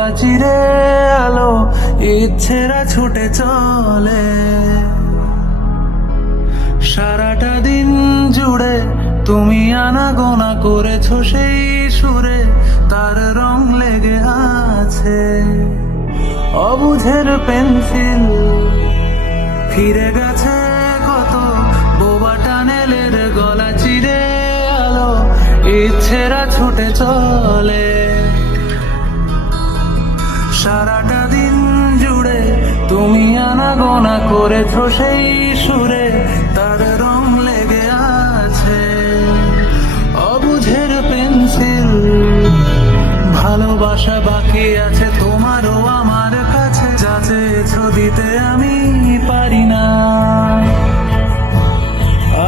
গলা চিরে আলো ইচ্ছেরা ছুটে চলে। সারাটা দিন জুড়ে তুমি আনাগোনা করেছো সেই সুরে, তার রং লেগে আছে। অবুঝের পেন্সিল ফিরে গেছে কত বোবা টানেলের গলা চিরে আলো ইচ্ছেরা ছুটে চলে। সারাটা দিন জুড়ে তুমি আনাগোনা করেছো সেই সুরে, তার রং লেগে আছে। অবুঝের পেন্সিল ভালোবাসা বাকি আছে তোমারও আমার কাছে, যা চেয়েছো দিতে আমি পারি না।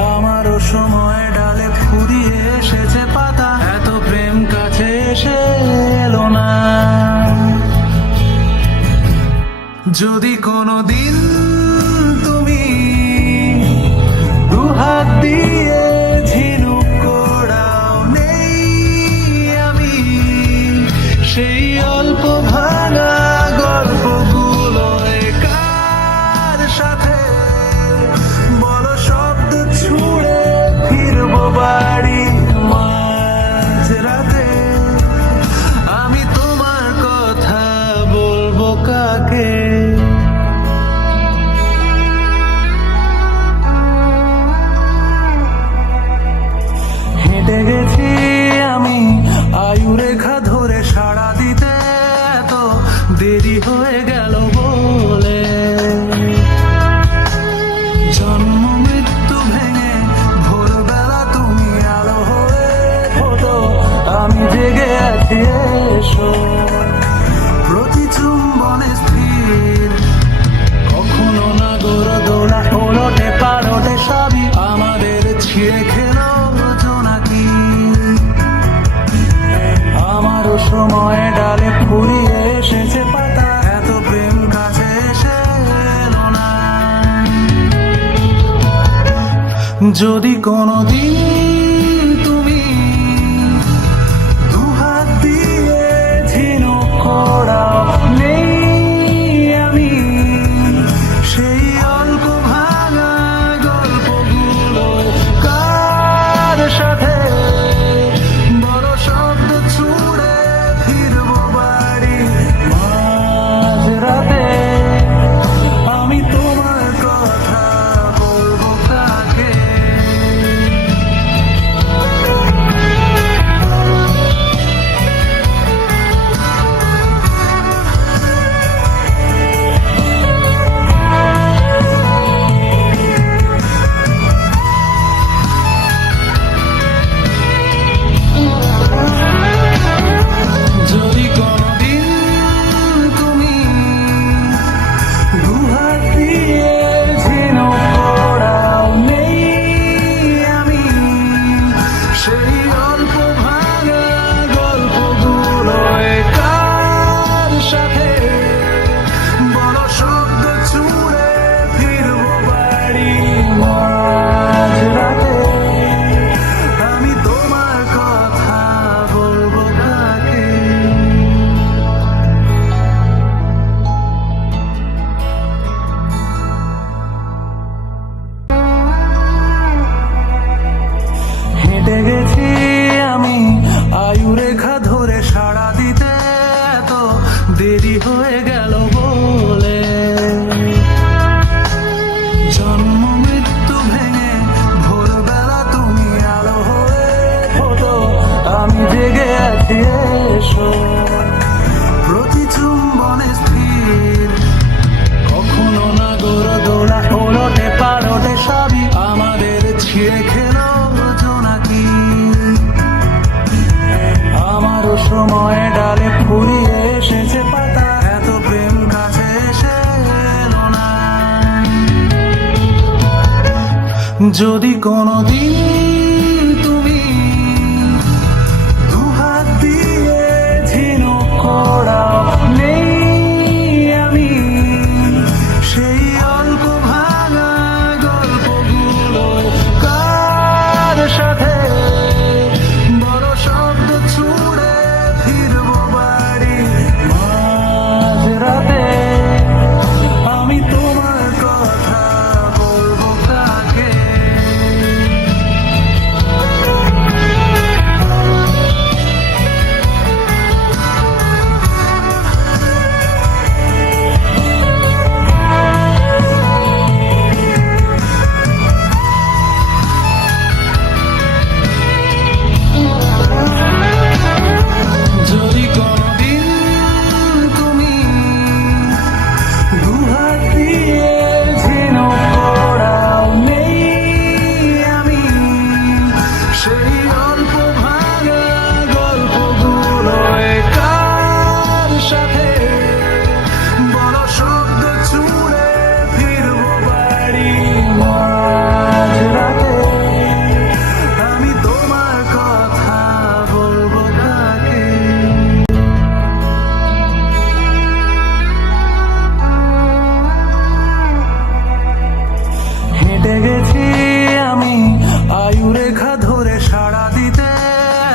আমারও সময় ডালে ফুরিয়ে এসেছে পাতা, এত প্রেম কাছে এসে এলো না। যদি কোনোদিন তুমি দুহাত দিয়ে ঝিনুক কোড়াও, নেই আমি সেই অল্প ভাঙা গল্পগুলো কার সাথে বলো শব্দ ছুড়ে ফিরবো বাড়ি মাঝরাতে। আমি তোমার কথা বলবো কাকে? হেঁটে গেছি আমি আয়ু রেখা ধরে, সাড়া দিতে এত দেরি হয়ে গেল বলে। জন্ম মৃত্যু ভেঙে ভোরবেলা তুমি আলো হয়ে ফোটো, আমি জেগে আছি এসো। প্রতি চুম্বনে স্থির কখনো না গড় দোলা, ওলটে পালটে সবই আমাদের ছিঁড়ে খেলো জোনাকি। আমারও সময় ডালে ফুরিয়ে এসেছে পাতা, এত প্রেম কাছে এসে এলো না। যদি কোনোদিন তুমি দুহাত দিয়ে ঝিনুক কোড়াও, নেই আমি সেই অল্প ভাঙা গল্পগুলো কার সাথে বড় শব্দ ছুড়ে ফিরবো বাড়ি মাঝরাতে। আমি তোমার কথা বলবো কাকে? যদি কোনোদিন তুমি দুহাত দিয়ে ঝিনুক কোড়াও, নেই আমি সেই অল্প ভাঙা গল্পগুলো কার সাথে বড় শব্দ ছুড়ে ফিরবো বাড়ি মাঝরাতে। আমি তোমার কথা বলবো কাকে? হেঁটে গেছি আমি আয়ু রেখা ধরে, সাড়া দিতে এত দেরি হয়ে গেল বলে। জন্ম মৃত্যু ভেঙে ভোরবেলা তুমি আলো হয়ে ফোটো, আমি জেগে আছি এসো। প্রতি চুম্বনে স্থির কখনো না গড় দোলা, ওলটে পালটে সবই আমাদের ছিঁড়ে খেলো জোনাকি। আমারও সময় ডালে ফুরিয়ে এসেছে পাতা, এত প্রেম কাছে এসে এলো না। যদি কোনোদিন তুমি দুহাত দিয়ে ঝিনুক কোড়াও, নেই আমি সেই অল্প ভাঙা গল্পগুলো কার সাথে বড় শব্দ ছুড়ে ফিরবো বাড়ি। দিয়ে ঝিনুক করাও নেই আমি, সেই অল্প ভাঙা গল্পগুলো কার সাথে বড় শব্দ ছুড়ে ফিরবো বাড়ি মাঝরাতে। আমি তোমার কথা বলবো কাকে? হেঁটে গেছি আমি আয়ু রেখা ধরে সাড়া দিতে,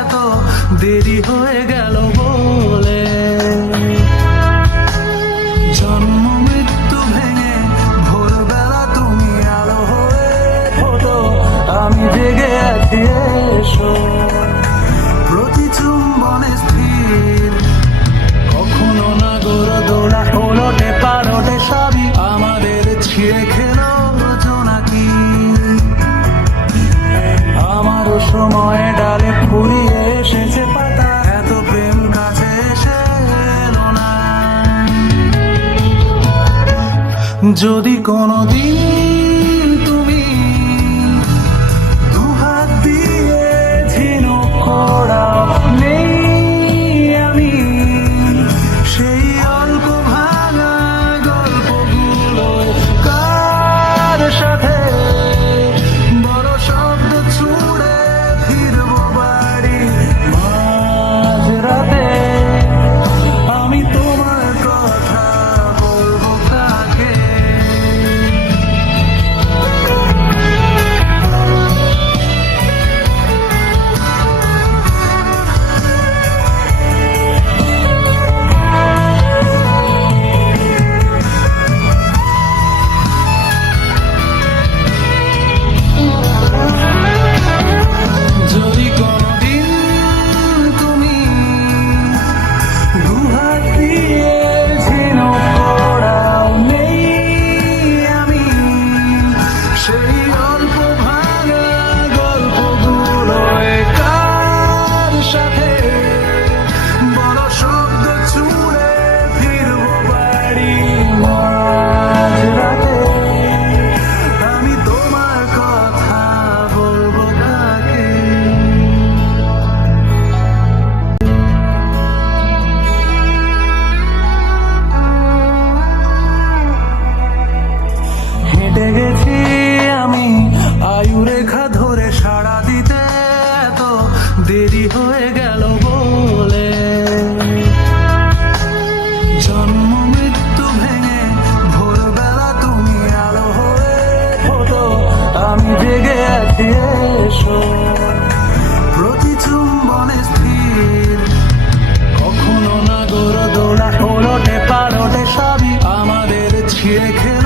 এত দেরি হয়ে গেল বলে। জন্ম মৃত্যু ভেঙে ভোরবেলা তুমি আলো হয়ে ফোটো, আমি জেগে আছি এসো। প্রতি চুম্বনে স্থির, কখনো না গড় দোলা ওলটে পালটে সবই আমাদের ছিঁড়ে খেলো জোনাকি। আমারও সময় ডালে ফুরিয়ে এসেছে পাতা, এত প্রেম কাছে এসে এলো না। যদি কোনোদিন তুমি দুহাত দিয়ে ঝিনুক করাও নেই আমি, সেই অল্প ভাঙা গল্পগুলো কার সাথে বড় শব্দ ছুড়ে ফিরবো বাড়ি মাঝরাতে। আমি তোমার কথা বলবো কাকে? যদি কোনোদিন তুমি দুহাত দিয়ে ঝিনুক করাও নেই আমি, সেই অল্প ভাঙা গল্পগুলো কার সাথে বড় শব্দ ছুড়ে ফিরবো বাড়ি মাঝরাতে। আমি তোমার কথা বলবো কাকে? হেঁটে গেছি আমি আয়ু রেখা ধরে সাড়া দিতে, এত দেরি হয়ে গেল বলে। জন্ম মৃত্যু ভেঙে ভোরবেলা তুমি আলো হয়ে ফোটো, আমি জেগে আছি এসো। প্রতি চুম্বনে স্থির, কখনো না গড় দোলা ওলটে পালটে সবই আমাদের ছিঁড়ে খেলো